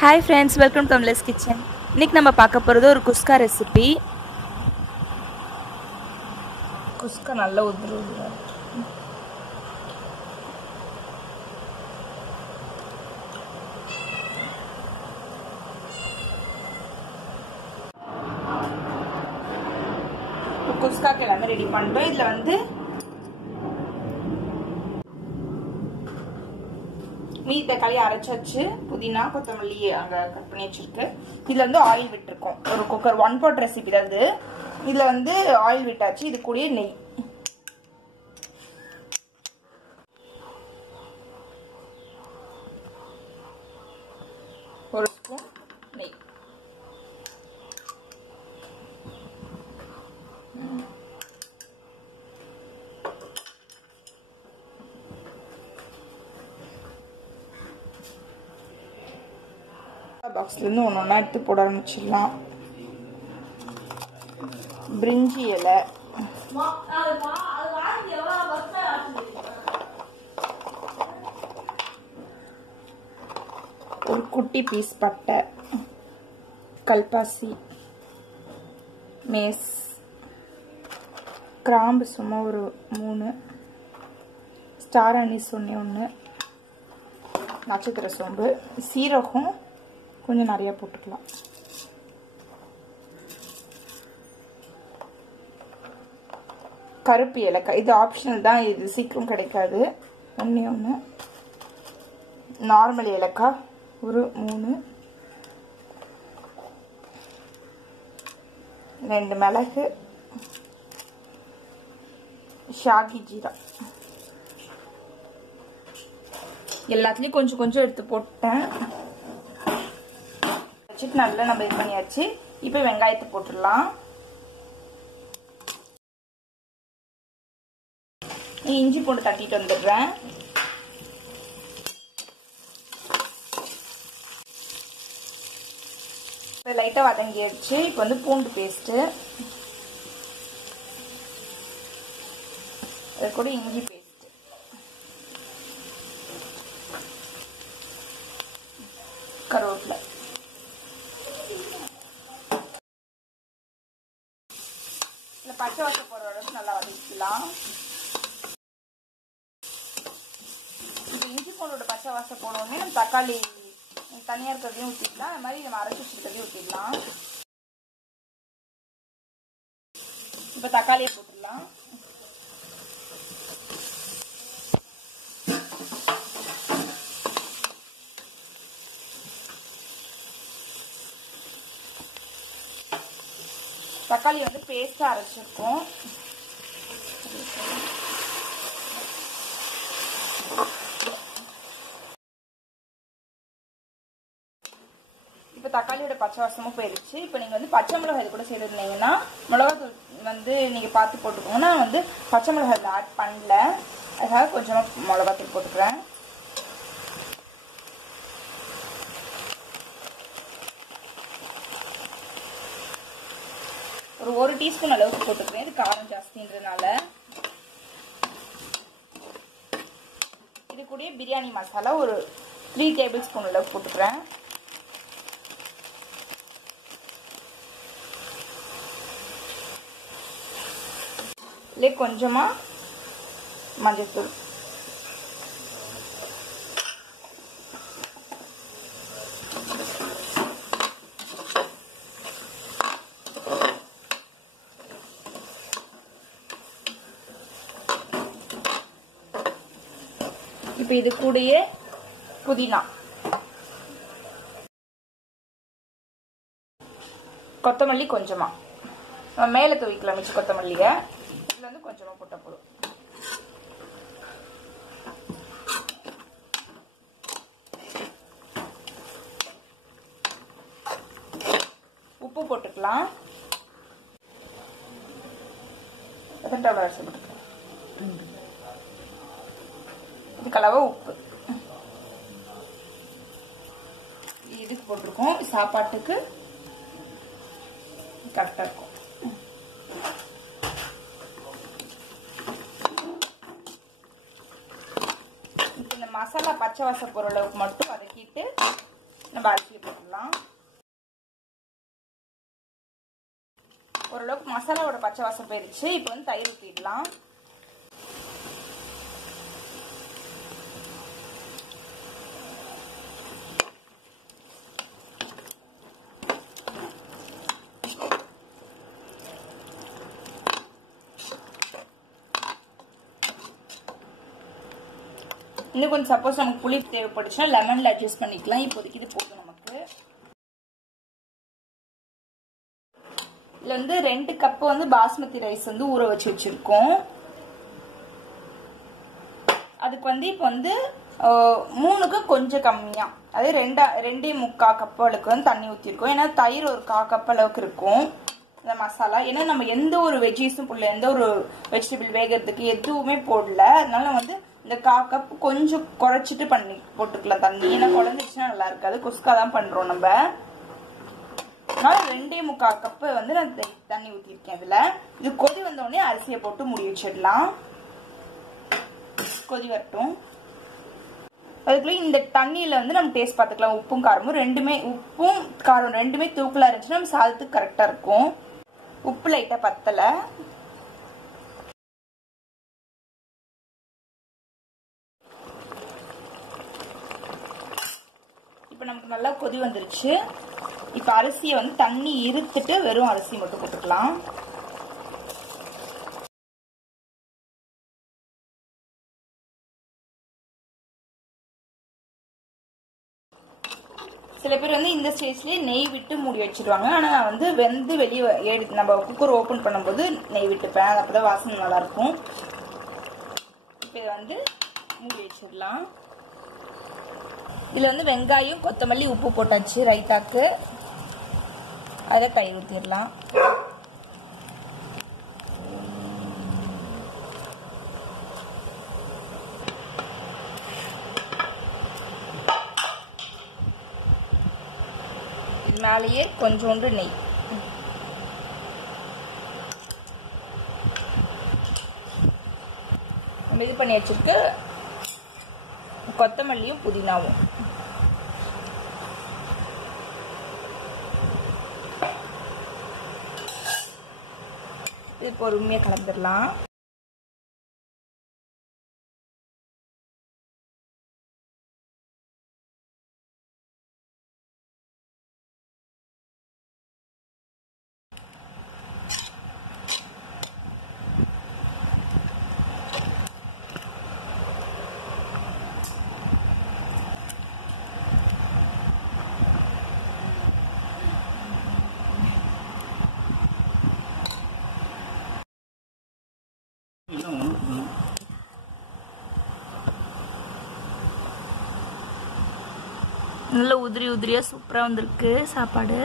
Hi friends, welcome to Tamizhar's kitchen. இன்னைக்கு நம்ம பார்க்க போறது ஒரு குஸ்கா ரெசிபி. குஸ்கா நல்ல உதிருது. குஸ்காக்கு எல்லாமே ரெடி பண்ணிட்டோம். இதுல வந்து மீதி தக்காளி அரைச்சாச்சு, புதினா கொத்தமல்லி அங்க கட் பண்ணி வச்சிருக்கு. இதுல வந்து ஆயில் விட்டுருக்கோம். ஒரு குக்கர் 1 pot ரெசிபி தான் இது. இதுல வந்து ஆயில் விட்டாச்சு. இது கூட நெய், ஒரு ஸ்பூன் நெய், பாக்ஸ்ல இருந்து ஒன்னொன்னா எடுத்து போட ஆரம்பிச்சிடலாம். பிரிஞ்சி இலை, ஒரு குட்டி பீஸ் பட்டை, கல்பாசி, மேஸ், கிராம்பு சும்மா ஒரு 3, ஸ்டார் அனீஸ் ஒன்று, நட்சத்திர சோம்பு, சீரகம் கொஞ்சம் நிறைய போட்டுக்கலாம். கருப்பு ஏலக்காய் இது ஆப்ஷனல் தான், இது சீக்கிரம் கிடைக்காது. ஒன்று, நார்மல் ஏலக்காய் ஒரு 3, 2 மிளகு, ஷாகி ஜீரா, எல்லாத்துலயும் கொஞ்சம் கொஞ்சம் எடுத்து போட்டேன். வச்சுட்டு நல்லா நம்ம இது பண்ணியாச்சு. இப்போ வெங்காயத்தை போட்டுடலாம். இஞ்சி போட்டு தட்டிட்டு வந்துடுறேன். இப்போ லைட்டா வதங்கிடுச்சு. இப்போ வந்து பூண்டு பேஸ்ட், அது கூட இஞ்சி பேஸ்ட், கருவேப்பிலை, பச்சை வாசம் போடுற அளவுக்கு நல்லா வதக்கிக்கலாம். இப்போ இஞ்சி பூண்டோட பச்சை வாசம் போடுவோன்னே நம்ம தக்காளி தனியாக இருக்கிறதையும் ஊற்றிக்கலாம். அது மாதிரி நம்ம அரைச்சி வச்சுருக்கிறதையும் ஊற்றிடலாம். இப்போ தக்காளியை போட்டுடலாம். தக்காளி வந்து பேஸ்டா அரைச்சிருக்கோம். இப்போ தக்காளியோட பச்சை வாசமும் போயிடுச்சு. இப்போ நீங்க வந்து பச்சை மிளகாய் இது கூட சேர்த்துருந்தீங்கன்னா மிளகாத்தூள் வந்து நீங்க பார்த்து போட்டுக்கோங்க. நான் வந்து பச்சை மிளகாய் ஆட் பண்ணல, அதுக்காக கொஞ்சமா மிளகாத்தூள் போட்டுக்கிறேன். ஒரு 1 டீஸ்பூன் அளவுக்கு போட்டுக்கிறேன். இது காரம் ஜாஸ்தின்றதுனால. இது கூட பிரியாணி மசாலா ஒரு 3 டேபிள் ஸ்பூன் அளவுக்கு போட்டுக்கிறேன். இல்லை கொஞ்சமா மஞ்சள்தூள், இப்ப இது கூடயே புதினா, கொத்தமல்லி கொஞ்சமா மேல தூவிக்கலாம். மிச்ச கொத்தமல்லிய இதுல வந்து கொஞ்சமா போட்ட போதும். உப்பு போட்டுக்கலாம். இதுக்களவு உப்பு இதுக்கு போட்டிருக்கோம். சாப்பாட்டுக்கு கரெக்டா இருக்கும். இந்த மசாலா பச்சை வாசம் போற அளவுக்கு மட்டும் வதக்கிட்டு நம்ம அரிசியை போட்டுடலாம். ஓரளவுக்கு மசாலாவோட பச்சை வாசம் போயிருச்சு. இப்போ வந்து தயிர் ஊற்றிடலாம். இன்னும் கொஞ்சம் சப்போஸ் நமக்கு புளி தேவைப்படுச்சுன்னா லெமன்ல அட்ஜஸ்ட் பண்ணிக்கலாம். இப்போதைக்கு இது போதும் நமக்கு. இதுல வந்து 2 கப் வந்து பாஸ்மதி ரைஸ் வந்து ஊற வச்சு வச்சிருக்கோம். அதுக்கு வந்து இப்போ வந்து 3க்கு கொஞ்சம் கம்மியா, அதே 2.25 கப் அளவுக்கு வந்து தண்ணி ஊற்றிருக்கோம். ஏன்னா தயிர் ஒரு 1/4 கப் அளவுக்கு இருக்கும் இந்த மசாலா. ஏன்னா நம்ம எந்த ஒரு வெஜ்ஜீஸும் போடல, எந்த ஒரு வெஜிடபிள் வேகிறதுக்கு எதுவுமே போடல. அதனால வந்து இந்த 1/4 கப் கொஞ்சம் குறைச்சிட்டு போட்டுக்கலாம் தண்ணி. ஏன்னா குழந்தைச்சுன்னா நல்லா இருக்காது. குஸ்கா தான் பண்றோம் நம்ம. அதனால 2.25 கப் வந்து நான் தண்ணி ஊற்றிருக்கேன். இதுல இது கொதி வந்த உடனே அரிசியை போட்டு மூடி வச்சிடலாம். கொதி வரட்டும். அதுக்குள்ள இந்த தண்ணியில வந்து நம்ம டேஸ்ட் பார்த்துக்கலாம். உப்பும் காரமும் உப்பும் காரம் ரெண்டுமே தூக்கலா இருந்துச்சுன்னா நம்ம சாதத்துக்கு கரெக்டா இருக்கும். உப்பு லைட்டா பத்தல. இப்ப நமக்கு நல்லா கொதி வந்துருச்சு. இப்ப அரிசியை வந்து தண்ணி இருத்துட்டு வெறும் அரிசி மட்டும் போட்டுக்கலாம். சில பேர் வந்து இந்த ஸ்டேஜ்லயே நெய் விட்டு மூடி வச்சிருவாங்க. ஆனா நான் வந்து வெந்து வெளியே நம்ம குக்கர் ஓபன் பண்ணும்போது நெய் விட்டுப்பேன். அப்பதான் வாசனை நல்லா இருக்கும். இப்ப இதை வந்து மூடி வச்சிடலாம். இதுல வந்து வெங்காயம், கொத்தமல்லி, உப்பு போட்டாச்சு ரைத்தாக்கு. அதை தயிர் ஊத்திடலாம். மேலேயே கொஞ்சோண்டு நெய். நம்ம இது பண்ணி வச்சிருக்கு கொத்தமல்லியும் புதினாவும். இது பொறுமையா கலந்துடலாம். நல்ல உதிரி உதிரியா சூப்பரா வந்திருக்கு சாப்பாடு.